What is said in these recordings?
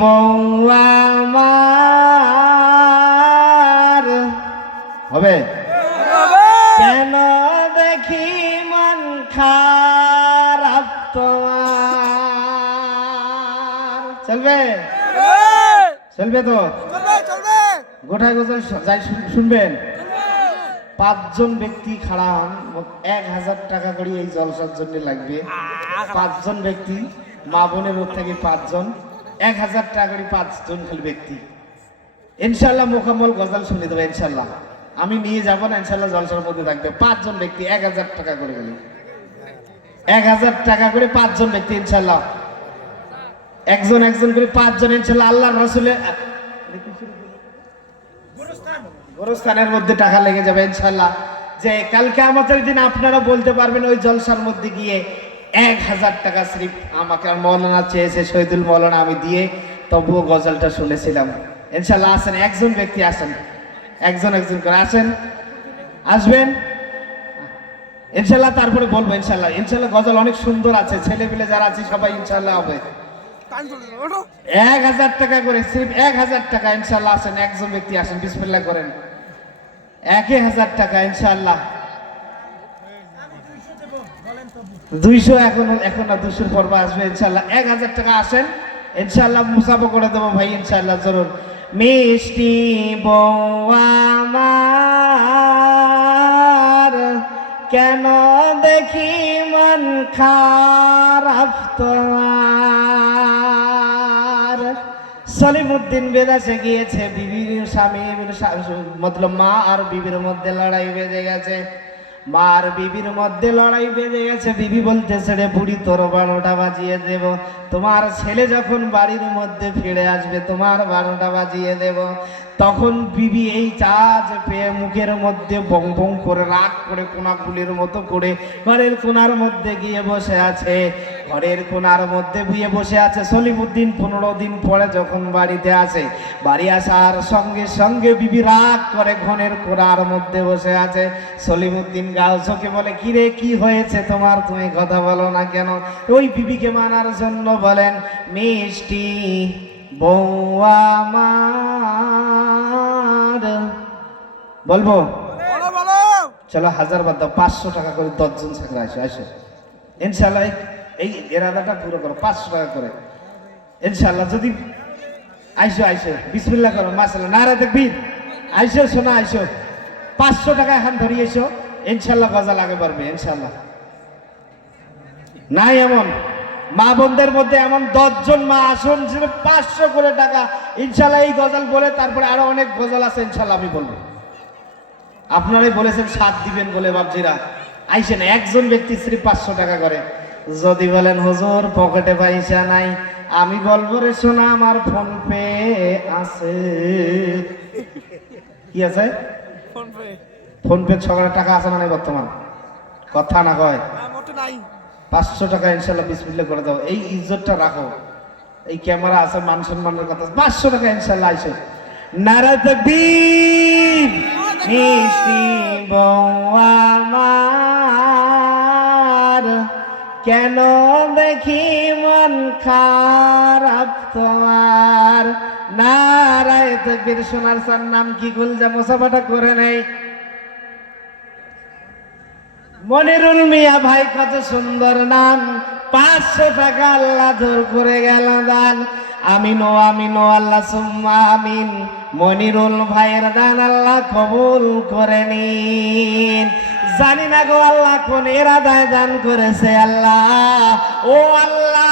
বউ আমার হবে কেন দেখি মন খারাপ তোমার চলবে চলবে তো গোটায় গোটায় যাই শুনবেন পাঁচজন ব্যক্তি খাড়া হন 1000 টাকা করে এই জলসার জন্য লাগবে পাঁচজন ব্যক্তি মা বোনের ওর থেকে পাঁচজন 1000 টাকা করে পাঁচজন খালি ব্যক্তি ইনশাল্লাহ মোকাম্মল গজল শুনে দেবো ইনশাল্লাহ আমি নিয়ে যাবো না ইনশাল্লাহ জলসার মধ্যে থাকবে পাঁচজন ব্যক্তি 1000 টাকা করে গেলে 1000 টাকা করে পাঁচজন ব্যক্তি ইনশাল্লাহ একজন একজন করে পাঁচজন ইনশাল্লাহ আল্লাহ রসুলের গোরস্থানের মধ্যে টাকা লেগে যাবে ইনশাল্লাহ যে কালকে আমাদের দিন আপনারা বলতে পারবেন ওই জলসার মধ্যে গিয়ে 1000 টাকা সিরিফ আমাকে আর মৌলানা চেয়েছে শহীদুল মৌলানা আমি দিয়ে তবুও গজলটা শুনেছিলাম ইনশাল্লাহ আসেন একজন ব্যক্তি আসেন একজন একজন করে আসেন আসবেন ইনশাল্লাহ তারপরে বলবো ইনশাল্লাহ ইনশাল্লাহ গজল অনেক সুন্দর আছে ছেলে পেলে যারা আছে সবাই ইনশাল্লাহ হবে 1000 টাকা করে সিরিফ 1000 টাকা ইনশাল্লাহ আসেন একজন ব্যক্তি আসেন বিসমিল্লাহ করেন 1000 টাকা ইনশাল্লাহ 200 এখন না 200 পর্ব আসবে ইনশাল্লাহ 1000 টাকা আসেন ইনশাল্লাহ মুসাফা করে দেবো ভাই ইনশাল্লাহ জরুর মিষ্টি বউ আমার কেন দেখি মন খারাপ তোমার সলিমুদ্দিন বেদাসে গিয়েছে বিবির স্বামী মতলব মা আর বিবির মধ্যে লড়াই বেজে গেছে মা আর বিবির মধ্যে লড়াই বেজে গেছে বিবি বলতেছে রে বুড়ি তোর 12টা বাজিয়ে দেব তোমার ছেলে যখন বাড়ির মধ্যে ফিরে আসবে তোমার 12টা বাজিয়ে দেব তখন বিবি এই চাঁদ পেয়ে মুখের মধ্যে বং বং করে রাগ করে কোনাকুলির মতো করে ঘরের কোনার মধ্যে গিয়ে বসে আছে ঘরের কোনার মধ্যে গিয়ে বসে আছে সলিমুদ্দিন 15 দিন পরে যখন বাড়িতে আসে বাড়ি আসার সঙ্গে সঙ্গে বিবি রাগ করে ঘরের কোনার মধ্যে বসে আছে সলিমুদ্দিন গাউসকে বলে কিরে কি হয়েছে তোমার তুমি কথা বলো না কেন ওই বিবিকে মানার জন্য বলেন মিষ্টি বউ আমার বলবো চলো 1000 বাদ দাও 500 টাকা করে 10 জন ছাত্র আসে আসে ইনশাআল্লাহ এই এরাদাটা পুরো করো 500 টাকা করে ইনশাআল্লাহ যদি আইসো আইসো বিসমিল্লাহ করো মাশাআল্লাহ নারা তাকবীর আইসো শোনা আইসো 500 টাকা এখন ধরিয়ে এসো ইনশাআল্লাহ গজল আগে পারবে ইনশাআল্লাহ নাই এমন মা বোনদের মধ্যে এমন 10 জন মা আসুন 500 করে টাকা ইনশাআল্লাহ এই গজল বলে তারপরে আরো অনেক গজল আছে ইনশাআল্লাহ আমি বলবো আপনারাই বলেছেন সাথ দিবেন বলে বাপজিরা আইসেন একজন ব্যক্তি শ্রী 500 টাকা করে যদি বলেন হুজুর পকেটে পয়সা নাই আমি বলবো রে সোনা আমার ফোন পে আছে কি আছে ফোন পে ছগড়া টাকা আছে মানে বর্তমান কথা না কয় 500 টাকা ইনশাআল্লাহ বিসমিল্লাহ করে দাও এই ইজ্জতটা রাখো এই ক্যামেরা আছে মান সম্মানের কথা 500 টাকা ইনশাআল্লাহ আইসো নারা তাকবীর মিষ্টি বউ আমার কেন দেখি মন খারাপ তোমার নারায়ে তাকবীর সোনার সার নাম কি গুলজা মুসাফাটা করে নেই মনিরুল মিয়া ভাই কত সুন্দর নাম 500 টাকা আল্লাহ ধর করে গেল দান আমিনো আল্লাহ সুম্মা আমিন মনিরুল ভাইয়ের দান আল্লাহ কবুল করে নিন জানি না গো আল্লাহ কোন ইরাদায় দান করেছে আল্লাহ ও আল্লাহ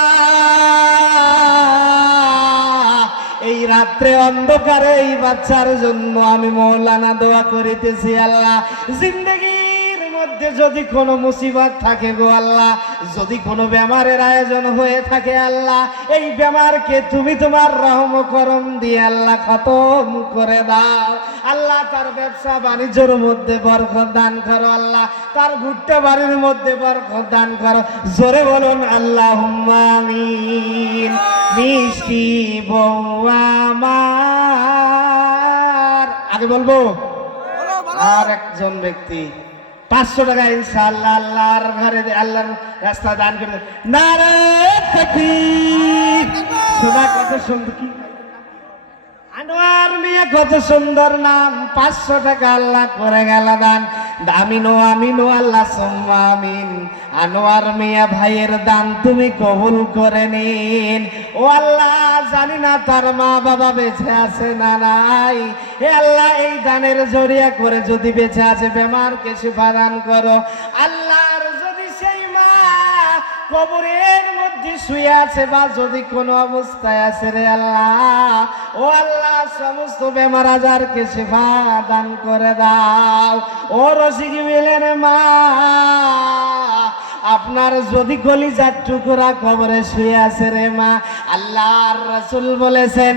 এই রাত্রে অন্ধকারে এই বাচ্চার জন্য আমি মৌলানা দোয়া করিতেছি আল্লাহ জিন্দেগি যদি কোনো মুসিবত থাকে গো আল্লাহ যদি কোনো বেমারের আয়োজন হয়ে থাকে আল্লাহ এই বেমারকে তুমি তোমার রহম করম দিয়ে আল্লাহ খতম করে দাও আল্লাহ তার ব্যবসা বাণিজ্যের মধ্যে বরকত দান করো আল্লাহ তার ঘুরতে বাড়ির মধ্যে বরকত দান করো জোরে বলুন আল্লাহুম্মা আমিন মিষ্টি বউ আমার আগে বলবো আর একজন ব্যক্তি 500 টাকা ইনশাআল্লাহ আল্লাহর ঘরে আল্লাহর রাস্তা দান করে নারে তাকবীর শোনা কথা সুন্দর কি আনোয়ার মিয়া, কত সুন্দর নাম। 500 টাকা আল্লাহ করে গেল দান। আমিনো আমিনো আল্লাহ সুম্মা আমিন। আনোয়ার মিয়া ভাইয়ের দান তুমি কবুল করে নিন। ও আল্লাহ, জানি না তার মা বাবা বেঁচে আছে না নাই। হে আল্লাহ, এই দানের জরিয়া করে যদি বেঁচে আছে, বেমারকে শিফা দান করো আল্লাহর। যদি সেই মা কবরের মধ্যে শুয়ে আছে বা যদি কোনো অবস্থায় আছে রে আল্লাহ, ও আল্লাহ, সমস্ত বেমার আজারকে শিফা দান করে দাও। ও রসিক মিলেন মা, আপনার যদি কলিজার টুকরা কবরে শুয়ে আছে রে মা, আল্লাহর রাসূল বলেছেন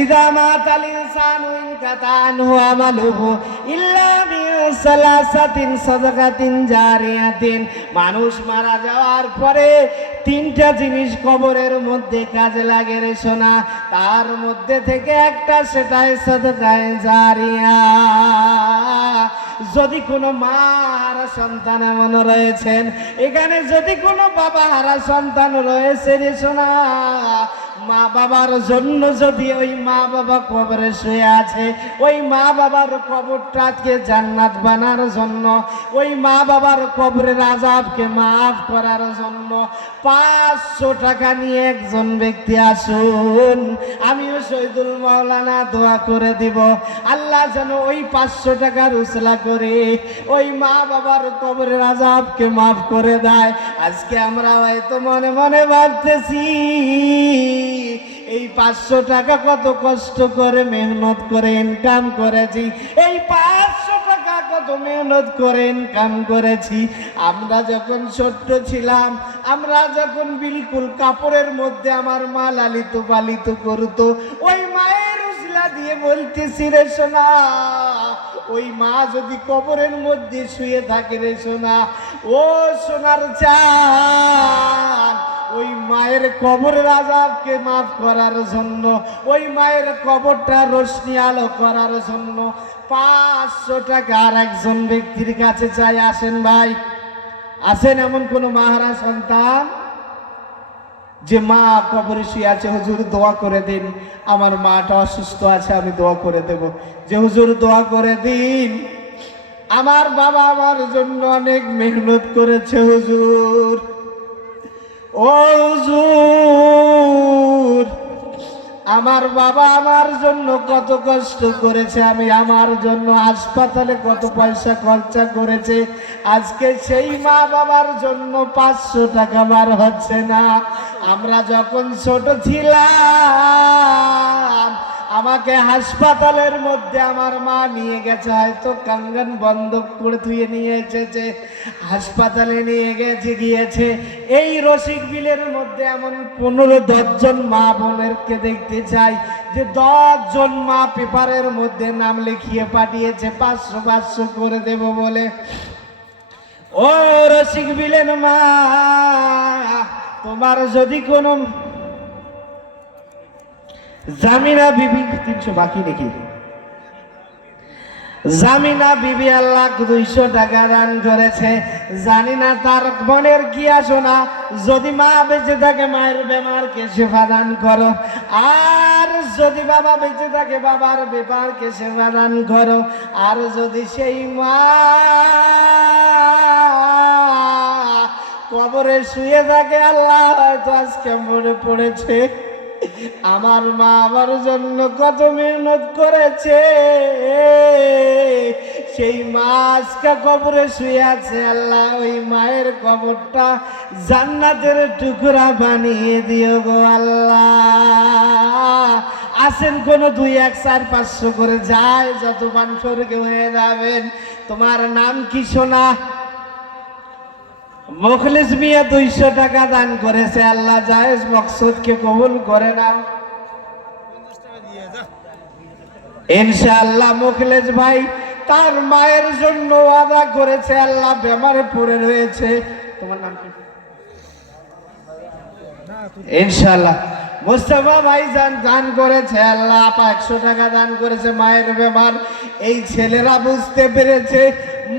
ইযা মাতাল ইনসানু ইনকাতা আনহু আমালুহু ইল্লা বিসালাসাতিন সাদাকাতিন জারিয়াতিন। মানুষ মারা যাওয়ার পরে 3টা জিনিস কবরের মধ্যে কাজে লাগে রে সোনা, তার মধ্যে থেকে একটা সেটাই সাদাকায়ে জারিয়া। যদি কোনো মা হারা সন্তান এমন রয়েছেন এখানে, যদি কোনো বাবা হারা সন্তান রয়েছে রে সোনা, মা বাবার জন্য যদি ওই মা বাবা কবরে শুয়ে আছে, ওই মা বাবার কবরটাকে জান্নাত বানার জন্য, ওই মা বাবার কবরের আযাবকে মাফ করার জন্য 500 টাকা নিয়ে একজন ব্যক্তি আসুন। আমিও শহীদুল মাওলানা দোয়া করে দিব আল্লাহ যেন ওই 500 টাকার উসলা করে ওই মা বাবার কবরের আযাবকে মাফ করে দেয়। আজকে আমরা হয়তো মনে মনে ভাবতেছি এই 500 টাকা কত কষ্ট করে মেহনত করে ইনকাম করেছি, এই 500 টাকা কত মেহনত করে ইনকাম করেছি। আমরা যখন ছোট্ট ছিলাম, আমরা যখন বিলকুল কাপড়ের মধ্যে আমার মা লালিত পালিত করতো, ওই মায়ের উসলা দিয়ে বলতেছি রে সোনা, ওই মা যদি কবরের মধ্যে শুয়ে থাকে রে সোনা, ও সোনার চাঁদ, ওই মায়ের কবরের আযাবকে মাফ করার জন্য, ওই মায়ের কবরটা রোশনি আলো করার জন্য 500 টাকা আর একজন ব্যক্তির কাছে চাই। আসেন ভাই, আসেন। এমন কোন মাহারা সন্তান যে মা কবরে শুয়ে আছে, হুজুর দোয়া করে দিন, আমার মাটা অসুস্থ আছে, আমি দোয়া করে দেব। যে হুজুর দোয়া করে দিন, আমার বাবা আমার জন্য অনেক মেহনত করেছে হুজুর। ও হুজুর, আমার বাবা আমার জন্য কত কষ্ট করেছে, আমি আমার জন্য হাসপাতালে কত পয়সা খরচা করেছে, আজকে সেই মা বাবার জন্য 500 টাকা বার হচ্ছে না। আমরা যখন ছোট ছিলাম, আমাকে হাসপাতালের মধ্যে আমার মা নিয়ে গেছে, হয়তো কাঙ্গান বন্ধ করে ধুয়ে নিয়ে এসেছে, হাসপাতালে নিয়ে গিয়েছে। এই রসিক বিলের মধ্যে এমন 15-10 জন মা বোনেরকে দেখতে চাই যে 10 জন মা পেপারের মধ্যে নাম লিখিয়ে পাঠিয়েছে 500 করে দেব বলে। ও রসিক বিলের মা, তোমার যদি কোনো জামিনা বিবি 300 বাকি নাকি? জামিনা বিবি আল্লাহ 200 টাকা দান করেছে। জানি না তার বোনের কি আসো না, যদি মা বেঁচে থাকে মায়ের বেমারকে শিফা দান করো, আর যদি বাবা বেঁচে থাকে বাবার বেমারকে শিফা দান করো, আর যদি সেই মা কবরে শুয়ে থাকে, আল্লাহ হয়তো আজকে মনে পড়েছে আমার মা আমার জন্য কত মেহনত করেছে, সেই মা আজকে কবরে শুয়ে আছে। আল্লাহ ওই মায়ের কবরটা জান্নাতের টুকরা বানিয়ে দিও গো আল্লাহ। আসেন কোনো 2, 1, 4, 500 করে যায়, যত 500 হয়ে যাবেন। তোমার নাম কি সোনা? মুখলিস মিয়া 200 টাকা দান করেছে। আল্লাহ জায়েজ মকসুদকে কবুল করে নাও ইনশাআল্লাহ। মুখলিস ভাই তার মায়ের জন্য ওয়াদা করেছে, আল্লাহ বেমারে পড়ে রয়েছে। তোমার নাম কি? ইনশাআল্লাহ। মুস্তাফা ভাই দান করেছে, আল্লাহ আপা 100 টাকা দান করেছে, মায়ের বেমার। এই ছেলেরা বুঝতে পেরেছে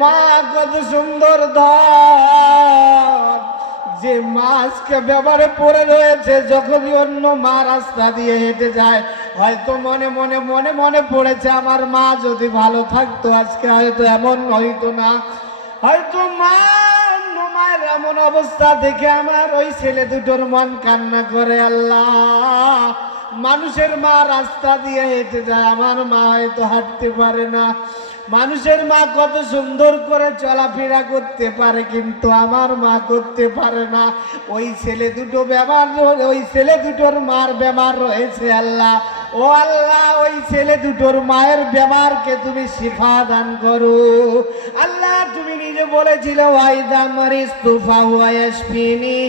মা কত সুন্দর ধন, যে মা আজকে ব্যাপারে পড়ে রয়েছে, যখনই অন্য মা রাস্তা দিয়ে হেঁটে যায় হয়তো মনে মনে মনে মনে পড়েছে আমার মা যদি ভালো থাকতো আজকে হয়তো এমন হইতো না, হয়তো মা অন্য মায়ের এমন অবস্থা দেখে আমার ওই ছেলে দুটোর মন কান্না করে। আল্লাহ, মানুষের মা রাস্তা দিয়ে হেঁটে যায়, আমার মা হয়তো হাঁটতে পারে না। মানুষের মা কত সুন্দর করে চলাফেরা করতে পারে, কিন্তু আমার মা করতে পারে না। ওই ছেলে দুটো বেমার, ওই ছেলে দুটোর মার বেমার রয়েছে। আল্লাহ, ও আল্লাহ, ওই ছেলে দুটোর মায়ের বেমারকে তুমি শিফা দান করো। আল্লাহ, তুমি নিজে বলেছিলে ওয়াইদা মারিস্তু ফাহুয়া ইয়াশফিনি,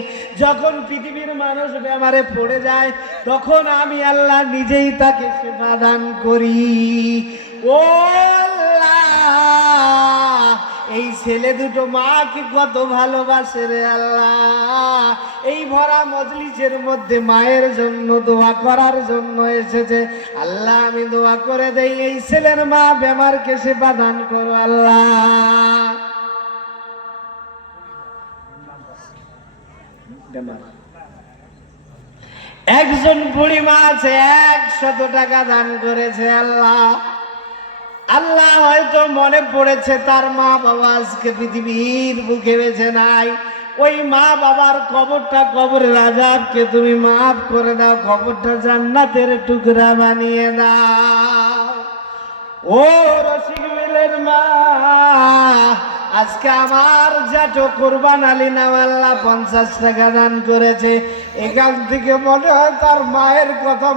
যখন পৃথিবীর মানুষ বেমারে পড়ে যায় তখন আমি আল্লাহ নিজেই তাকে শিফা দান করি। ও আল্লাহ, এই ছেলে দুটো মাকে কত ভালোবাসে রে আল্লাহ। এই ভরা মজলিসের মধ্যে মায়ের জন্য দোয়া করার জন্য এসেছে। আল্লাহ, আমি দোয়া করে দেই এই ছেলের মা বেমারকে সেবা দান করো আল্লাহ। একজন বুড়ি মা আছে 100 টাকা দান করেছে। আল্লাহ, আল্লাহ হয়তো মনে পড়েছে তার মা বাবা আজকে পৃথিবীর বুকে বেঁচে নাই। ওই মা বাবার কবরটা, কবরের আযাবকে তুমি মাফ করে দাও, কবরটা জান্নাতের টুকরা বানিয়ে দাও। ও রসিক মিলের মা, আজকে আমার জ্যাঠো কুরবান আলী নাওয়াল্লাহ 50 টাকা দান করেছে। এখান থেকে মনে হয় তার মায়ের কথা